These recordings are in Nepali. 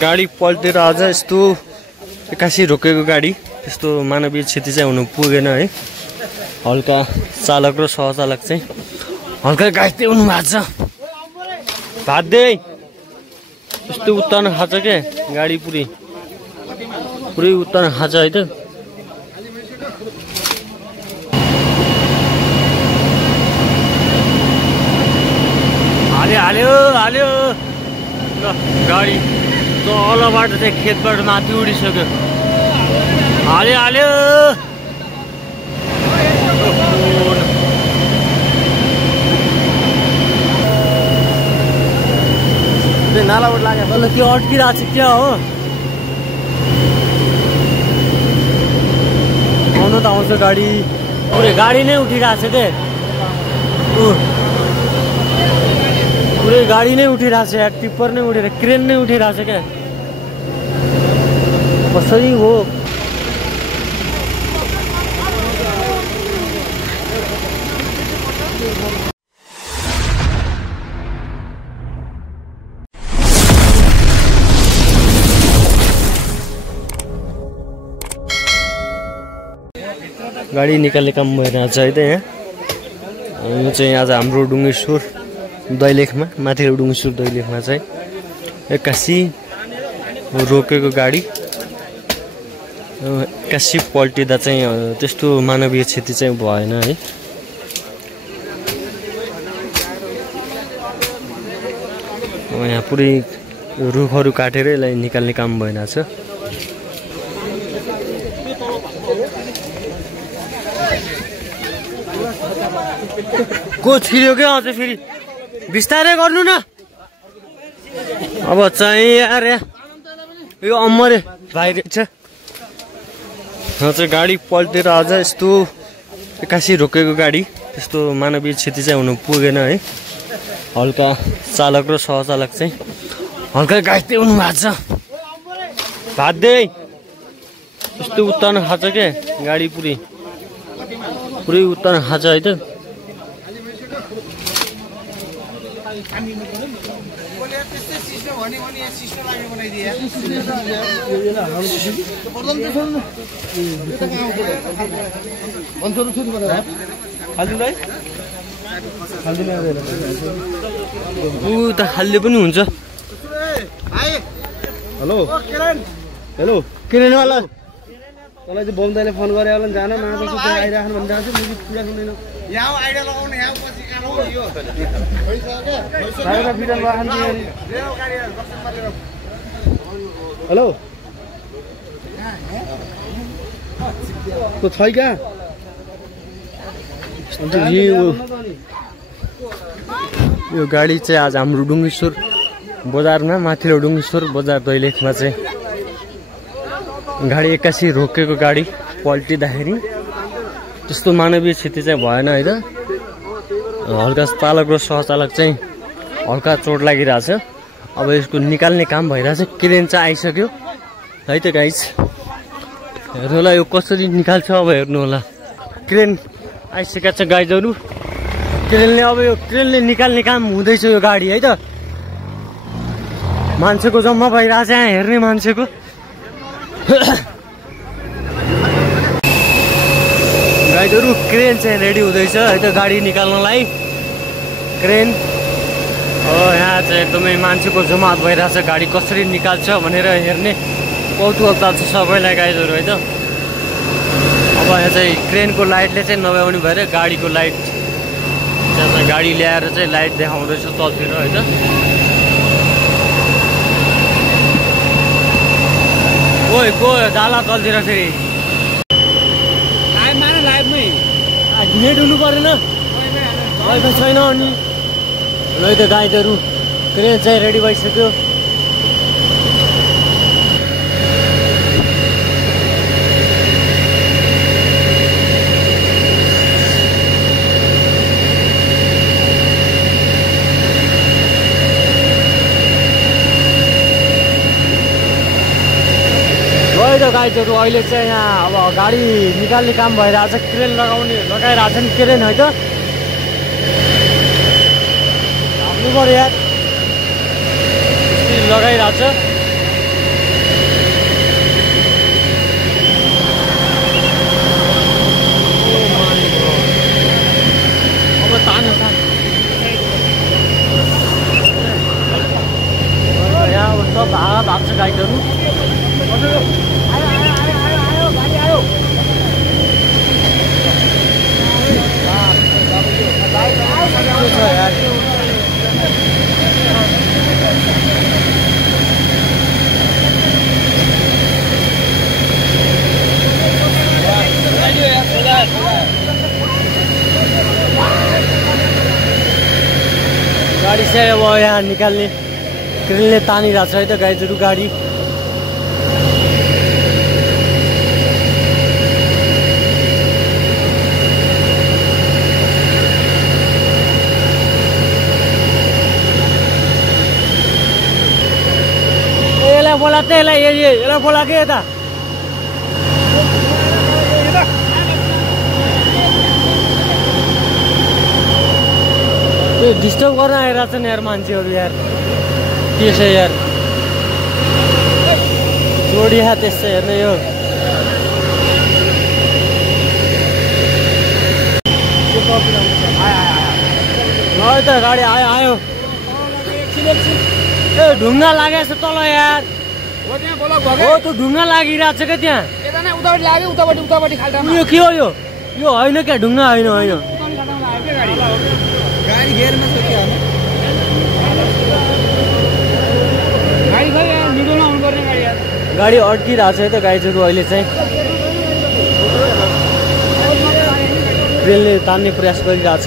गाडी पल्टेर अझ यस्तो एक्कासी रोकेको गाडी त्यस्तो मानवीय क्षति चाहिँ हुनु पुगेन है। हल्का चालक र सहचालक चाहिँ हल्का घाइते हुनु भएको छ। भाद्दै यस्तो उत्तान खान्छ क्या गाडी पुरै उत्तान खान्छ है त। हाल्यो गाडी तलबाट चाहिँ खेतबाट माथि उडिसक्यो। हाल्यो नालाबाट लाग्यो बल्ल त्यो अड्किरहेको छ क्या हो। आउनु त आउँछ गाडी गाडी नै उठिरहेको छ के पुरै गाडी नै उठिरहेको छ यार। टिप्पर नै उठेर क्रेन नै उठिरहेको छ क्या कसरी हो। गाडी निकाल्ने काम भइरहेको छ है त यहाँ। यो चाहिँ आज हाम्रो डुङ्गेश्वर दैलेखमा माथिल्लो डुङ्गेश्वर दैलेखमा चाहिँ एक्कासी रोकेको गाडी एक्कासी पल्टिँदा चाहिँ त्यस्तो मानवीय क्षति चाहिँ भएन है। यहाँ पुरै रुखहरू काटेर यसलाई निकाल्ने काम भइरहेको छ। को छिर्यो क्या अझै फेरि बिस्तारै गर्नु न। अब चाहिँ यार यो अमरे भाइ रहेछ चाहिँ गाडी पल्टेर अझ यस्तो एक्कासी रोकेको गाडी त्यस्तो मानवीय क्षति चाहिँ हुनु पुगेन है। हल्का चालक र सहचालक चाहिँ हल्का घाइते हुनु भएको छ। भाद्दै यस्तो उत्तान खान्छ क्या गाडी पुरै उत्तान खान्छ है त। त खाल्ले पनि हुन्छ। हेलो हेलो किनेवाला तँलाई चाहिँ बमदाले फोन गरे होला जान आइराख्नु भन्दा चाहिँ मैले पुरा सुन्दैन। हेलो छ क्या यो गाडी चाहिँ आज हाम्रो डुङ्गेश्वर बजारमा माथिल्लो डुङ्गेश्वर बजार दैलेखमा चाहिँ गाडी एक्कासी रोकेको गाडी पल्टिँदाखेरि त्यस्तो मानवीय क्षति चाहिँ भएन है त। हल्का चालक र सहचालक चाहिँ हल्का चोट लागिरहेछ। अब यसको निकाल्ने काम भइरहेछ। क्रेन चाहिँ आइसक्यो है त गाइस। हेर्नु होला यो कसरी निकाल्छ अब हेर्नु होला। क्रेन आइसकेको छ गाइजहरू। क्रेनले निकाल्ने काम हुँदैछ यो गाडी है त। मान्छेको जम्मा भइरहेछ यहाँ हेर्ने मान्छेको। गाइजहरू क्रेन चाहिँ रेडी हुँदैछ है त गाडी निकाल्नलाई। क्रेन यहाँ चाहिँ एकदमै मान्छेको जमात भइरहेछ गाडी कसरी निकाल्छ भनेर हेर्ने कौतूहलता छ सबैलाई गाइजहरू है त। अब यहाँ चाहिँ क्रेनको लाइटले चाहिँ नभ्याउने भएर गाडीको लाइट त्यहाँ गाडी ल्याएर चाहिँ लाइट देखाउँदैछ तलतिर है त। को जाला तलतिर फेरि लाइभमै नेट हुनु परेन वाइफाई छैन। अनि ल त गाइजहरू क्रेन चाहिँ रेडी भइसक्यो। गाइजहरू अहिले चाहिँ यहाँ अब गाडी निकाल्ने काम भइरहेछ। क्रेन लगाइरहेछन् क्रेन है त। हाम्रो पऱ्यो यार लगाइरहेछ। भागा भाग्छ गाइडहरू। गाडी चाहिँ अब यहाँ निकाल्ने क्रेनले तानिरहेको छ है त गाइजहरू गाडी। यसलाई बोला त यसलाई बोला के यता डिस्टर्ब गर्न आइरहेको छ नि यार मान्छेहरू यार। के छ यार जोडी हात त्यसै हेर्नु यो त गाडी आयो आयो। ए ढुङ्गा लागेछ तल यार। हो त्यो ढुङ्गा लागिरहेको छ क्या त्यहाँ। यो के हो यो होइन क्या ढुङ्गा होइन होइन। गाडी अड्किरहेको छ है त गाइजहरू अहिले चाहिँ। ट्रेनले तान्ने प्रयास गरिरहेको छ।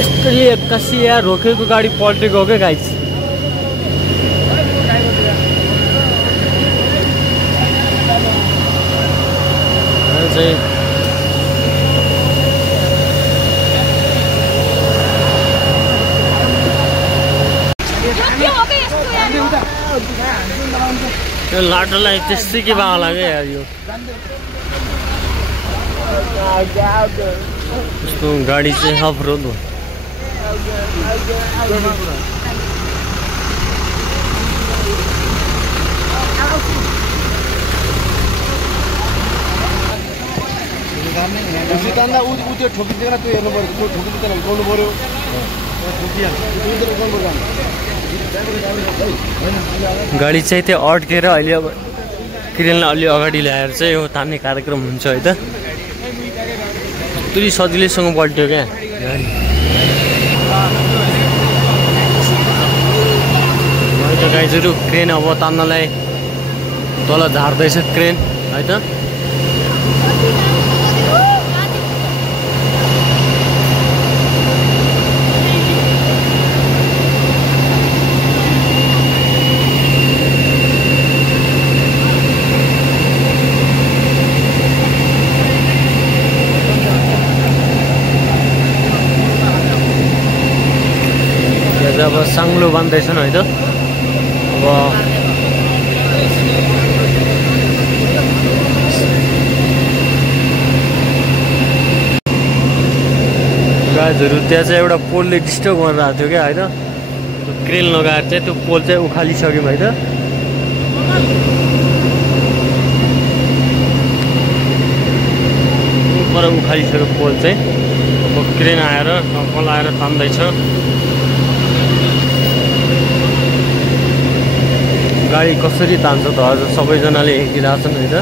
यसरी एक्कासी यहाँ रोकेको गाडी पल्टेको हो क्या गाइज। चाहिँ यो लाटोलाई त्यस्तै के भाग लाग्यो यार। यो उसको गाडी चाहिँ अफरोड हो। ठोकिँदैन त्यो हेर्नु पर्यो। ठोकिँदैन उठाउनु पर्यो। गाडी चाहिँ त्यो अड्केर अहिले अब क्रेनलाई अलि अगाडि ल्याएर चाहिँ यो तान्ने कार्यक्रम हुन्छ है त। यत्रो सजिलैसँग पल्ट्यो क्या गाडी। गाइजहरू क्रेन अब तान्नलाई तल झार्दैछ क्रेन है त। अब साङ्लो बान्दैछन् है त। अब गाजहरू त्यहाँ चाहिँ एउटा पोलले डिस्टर्ब गरिरहेको थियो क्या है त। त्यो क्रेन लगाएर चाहिँ त्यो पोल चाहिँ उखालिसक्यौँ है त। पर उखालिसक्यो पोल चाहिँ। अब क्रेन आएर नक्कल आएर तान्दैछ। गाडी कसरी तान्छ त अझ सबैजनाले हेरिरहेछन् है त।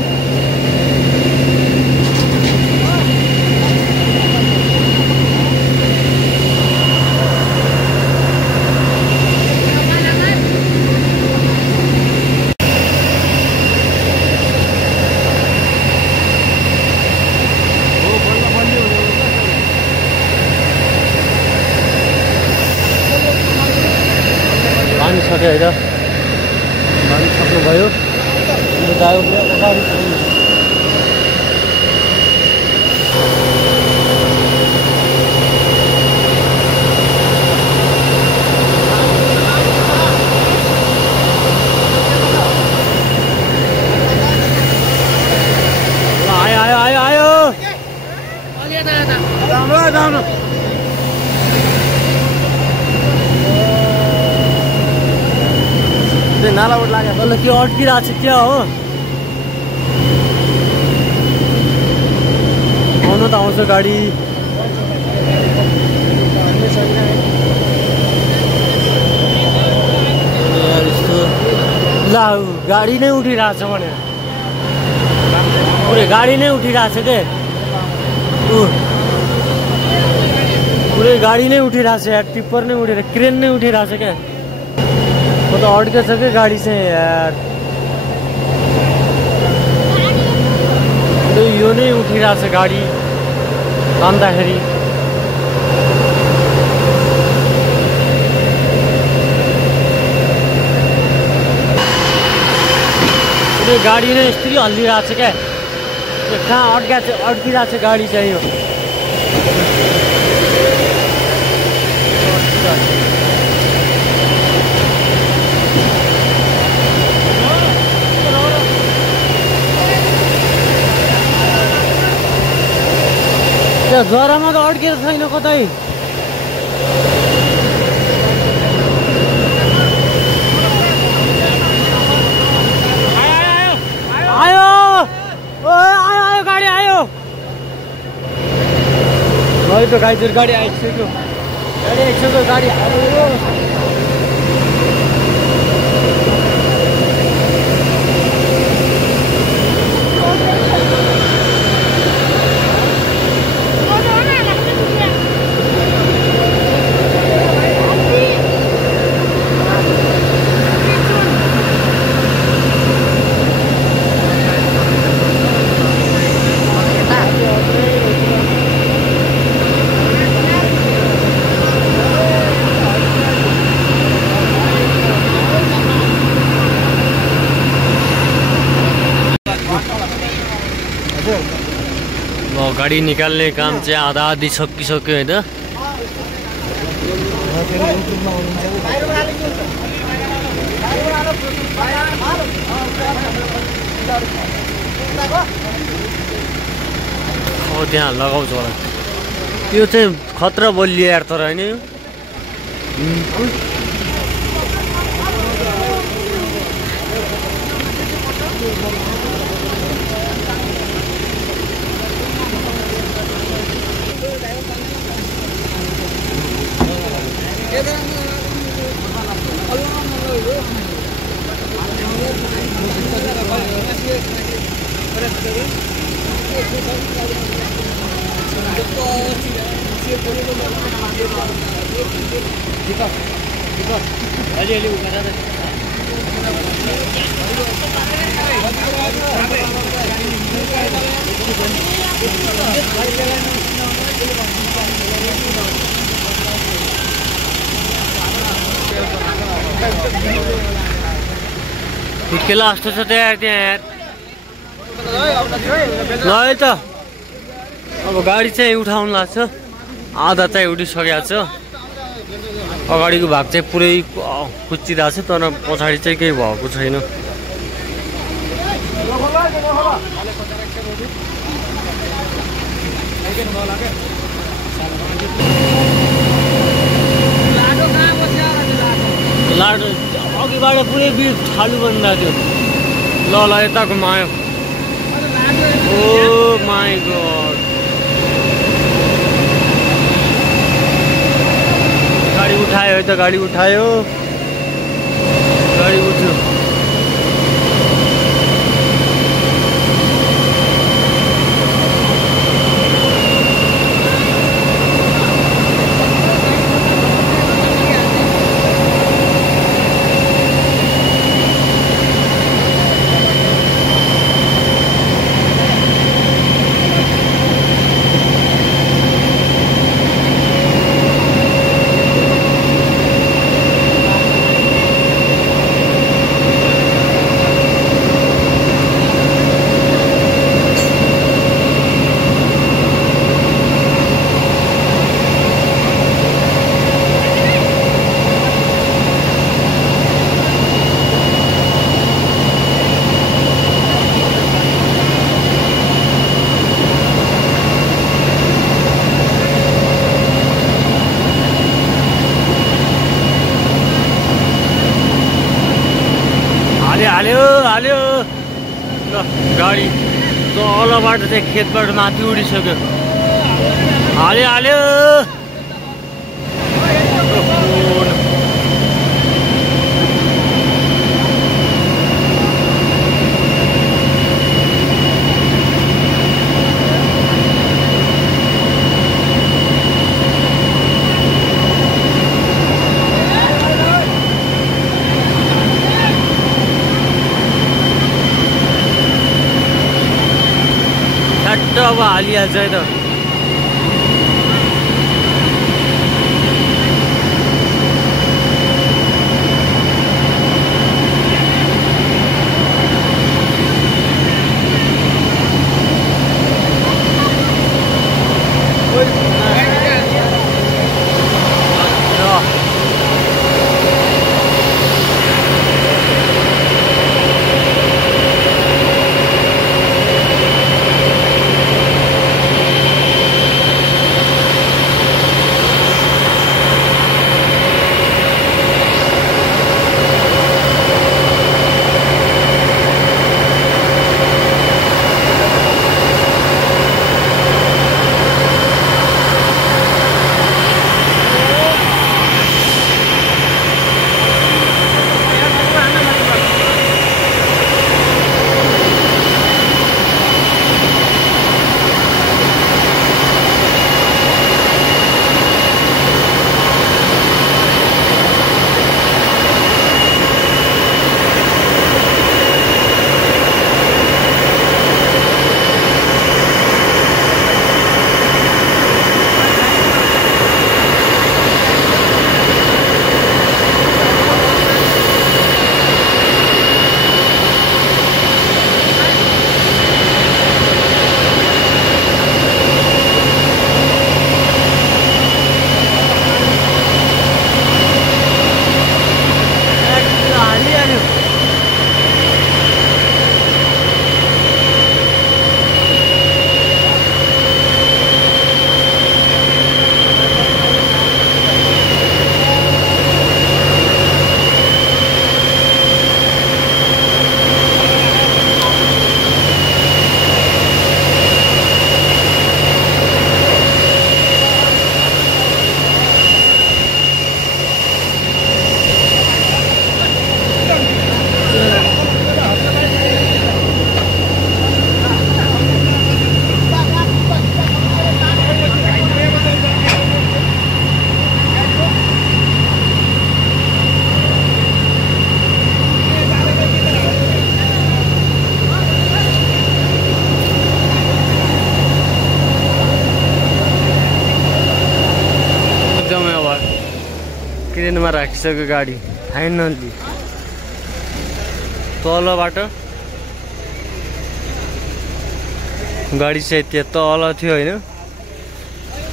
पानी सक्यो है त। गाडी सक्नुभयो। आयो नालाबाट लाग्यो बल्ल त्यो अड्किरहेको छ क्या हो। आउनु त आउँछ गाडी। ला गाडी नै उठिरहेछ भनेर पुरै गाडी नै उठिरहेछ के पुरै गाडी नै उठिरहेछ यार टिप्पर नै उठेर क्रेन नै उठिरहेछ क्या म त अड्केछ क्या गाडी चाहिँ यार यो नै उठिरहेछ गाडी तान्दाखेरि गाडी नै यस्तरी हल्लिरहेको छ क्या कहाँ अड्किरहेको छ गाडी चाहिँ यो जरामा त अड्केर छैन कतै आयो गाडी आयो त गाडी आइसक्यो गाडी आयो गाडी निकाल्ने काम चाहिँ आधा आधी सकिसक्यो होइन त्यहाँ लगाउँछ होला त्यो चाहिँ खतरा बलियो यार तर होइन केला जस्तो छ त्यहाँ ल त अब गाडी चाहिँ उठाउनु लाग्छ आधा चाहिँ उठिसकेको छ अगाडिको भाग चाहिँ पुरै कुच्चिरहेको छ तर पछाडि चाहिँ केही भएको छैन लाडो अघिबाट पुरै बिट खालु बन्दा थियो ल यताको आयो ओ माई गॉड गाडी उठायो है त गाडी उठायो गाडी उठ्यो हाल्यो ल गाडी तलबाट चाहिँ खेतबाट माथि उडिसक्यो हाल्यो हालिहाल्छ है त। क्रेनमा राखिसक्यो गाडी फाइनल्ली तलबाट गाडी चाहिँ त्यो तल थियो होइन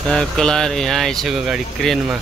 त्यहाँ कलाएर यहाँ आइसक्यो गाडी क्रेनमा।